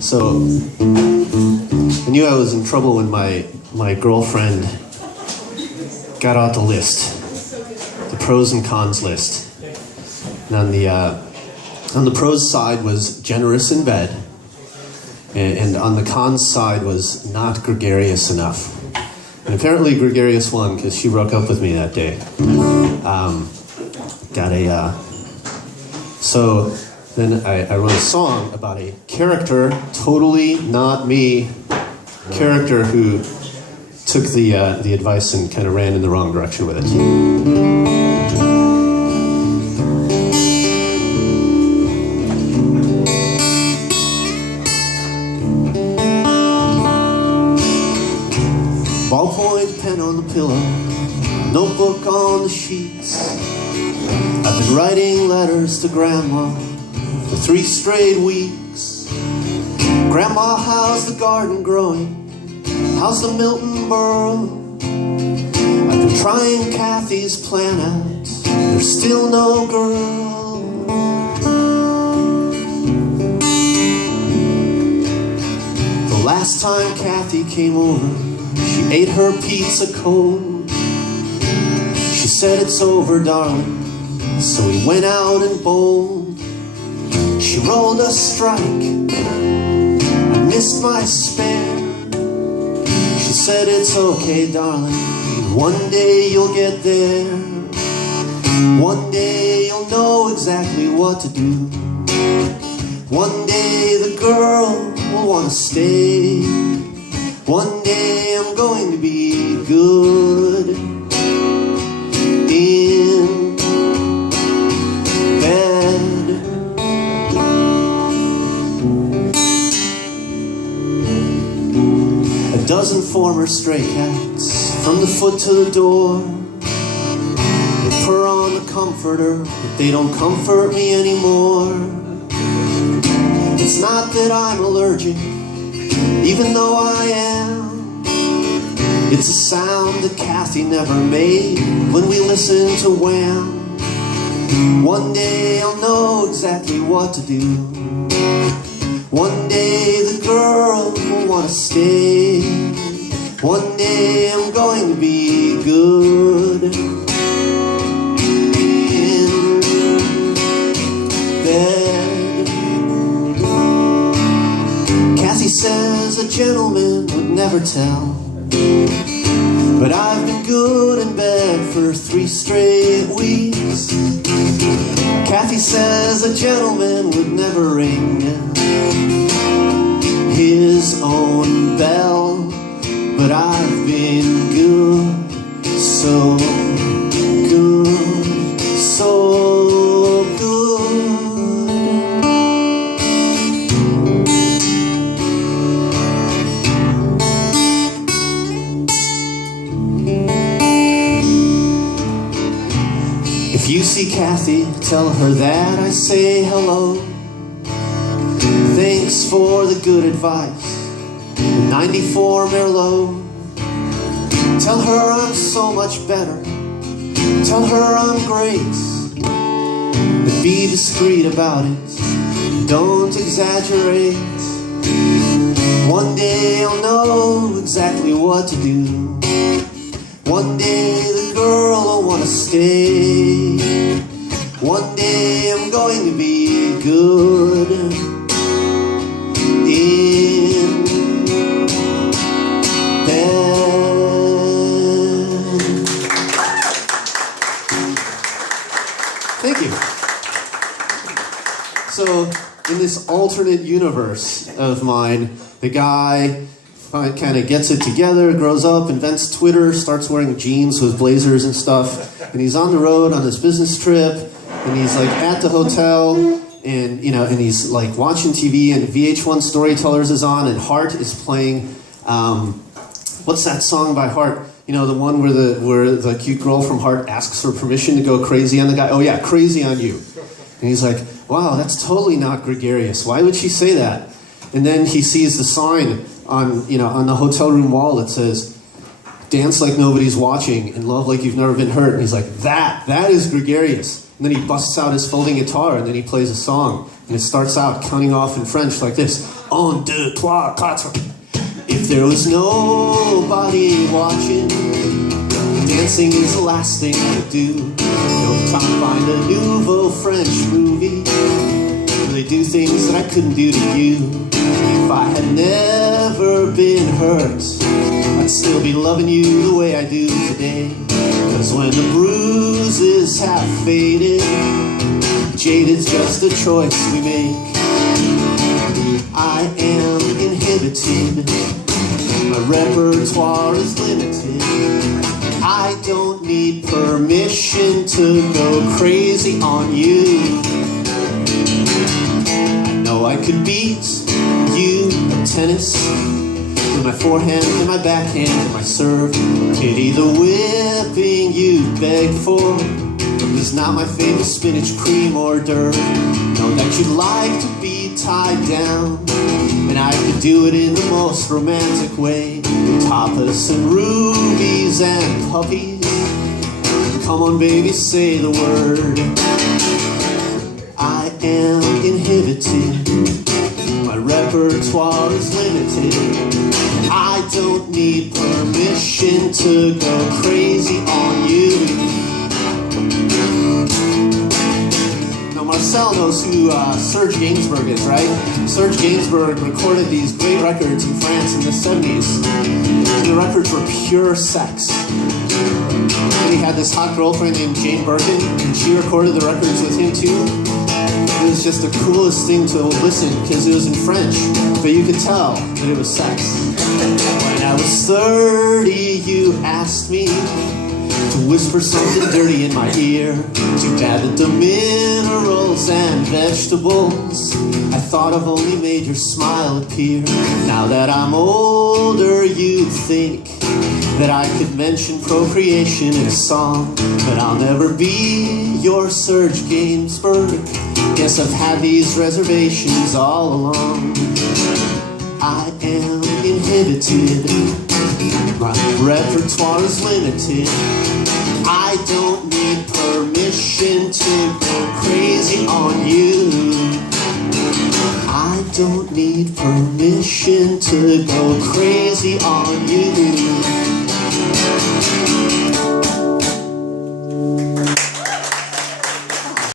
So I knew I was in trouble when my girlfriend got out the list, the pros and cons list. And on the pros side was generous in bed, and on the cons side was not gregarious enough. And apparently gregarious won because she broke up with me that day. So then I wrote a song about a character, totally not me, character who took the advice and kind of ran in the wrong direction with it. Ballpoint pen on the pillow, notebook on the sheets. I've been writing letters to Grandma for 3 straight weeks. Grandma, how's the garden growing? How's the Milton burrow? I've been trying Kathy's plan out. There's still no girl. The last time Kathy came over, she ate her pizza cold. She said, "It's over, darling." So we went out and bowled. She rolled a strike. I missed my spare. She said, "It's okay, darling. One day you'll get there. One day you'll know exactly what to do. One day the girl will want to stay. One day I'm going to be good in bed." A dozen former stray cats from the foot to the door. They purr on the comforter, but they don't comfort me anymore. It's not that I'm allergic, even though I am. It's a sound that Kathy never made when we listen to Wham. One day I'll know exactly what to do. One day the girl will want to stay. One day I'm going to be good in bed. Kathy says a gentleman would never tell, but I've been good in bed for 3 straight weeks. Kathy says a gentleman would never ring his own bell, but I've been good, so good, so good. If you see Kathy, tell her that I say hello. Thanks for the good advice, the 94 Merlot. Tell her I'm so much better. Tell her I'm great. But be discreet about it. Don't exaggerate. One day I'll know exactly what to do. One day the girl will want to stay. One day I'm going to be good in bed. Thank you. So, in this alternate universe of mine, the guy kind of gets it together, grows up, invents Twitter, starts wearing jeans with blazers and stuff, and he's on the road on this business trip, and he's like at the hotel, and and he's like watching TV, and VH1 Storytellers is on, and Heart is playing. What's that song by Heart? You know, the one where the cute girl from Heart asks for permission to go crazy on the guy. Oh yeah, Crazy on You. And he's like, wow, that's totally not gregarious. Why would she say that? And then he sees the sign on the hotel room wall that says, "Dance like nobody's watching and love like you've never been hurt." And he's like, that is gregarious. And then he busts out his folding guitar and then he plays a song. And it starts out counting off in French like this. Un, deux, trois, quatre. If there was nobody watching, dancing is the last thing I would do. No time to find a nouveau French movie where they do things that I couldn't do to you. If I had never been hurt, I'd still be loving you the way I do today. Cause when the bruises have faded, jaded's just a choice we make. I am inhibited, my repertoire is limited. I don't need permission to go crazy on you. I know I could beat you at tennis with my forehand and my backhand and my serve. Pity the whipping you beg for is not my famous spinach cream hors d'oeuvre. Know that you'd like to be tied down, and I could do it in the most romantic way. Tapas and rubies and puppies. Come on baby, say the word. I am inhibited, my repertoire is limited. I don't need permission to go crazy on you. Now Marcel knows who Serge Gainsbourg is, right? Serge Gainsbourg recorded these great records in France in the 70s. The records were pure sex. And he had this hot girlfriend named Jane Birkin, and she recorded the records with him too. It was just the coolest thing to listen because it was in French, but you could tell that it was sex. When I was 30, you asked me to whisper something dirty in my ear. Too bad that the minerals and vegetables I thought of only made your smile appear. Now that I'm older, you think that I could mention procreation in a song, but I'll never be your Serge Gainsbourg. Guess I've had these reservations all along. I am inhibited, my repertoire is limited. I don't need permission to go crazy on you. I don't need permission to go crazy on you.